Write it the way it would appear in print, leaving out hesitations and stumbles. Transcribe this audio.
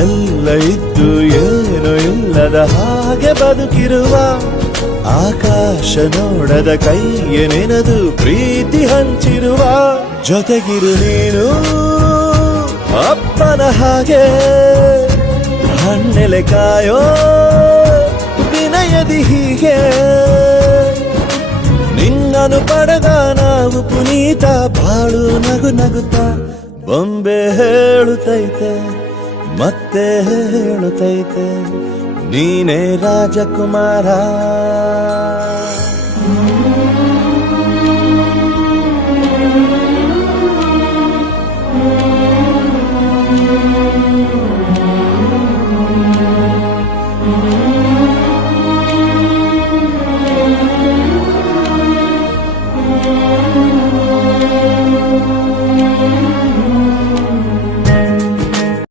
ಎಲ್ಲ ಇದ್ದು ಏನು ಇಲ್ಲದ ಹಾಗೆ ಬದುಕಿರುವ ಆಕಾಶ ನೋಡದ ಕೈಯೇ ನೆನೆದು ಪ್ರೀತಿ ಹಂಚಿರುವ ಜೊತೆಗಿರು ನೀನು ಅಪ್ಪನ ಹಾಗೆ ಹಣ್ಣೆಲೆ ಕಾಯೋ ವಿನಯದಿ ಹೀಗೆ ನಿನ್ನನು ಪಡೆದ ನಾವು ಪುನೀತ ಬಾಳು ನಗು ನಗುತ್ತಾ ಬೊಂಬೆ ಹೇಳುತ್ತೈತೆ ಮತ್ತೆ ಹೇಳುತ್ತೈತೆ ನೀನೇ ರಾಜಕುಮಾರ.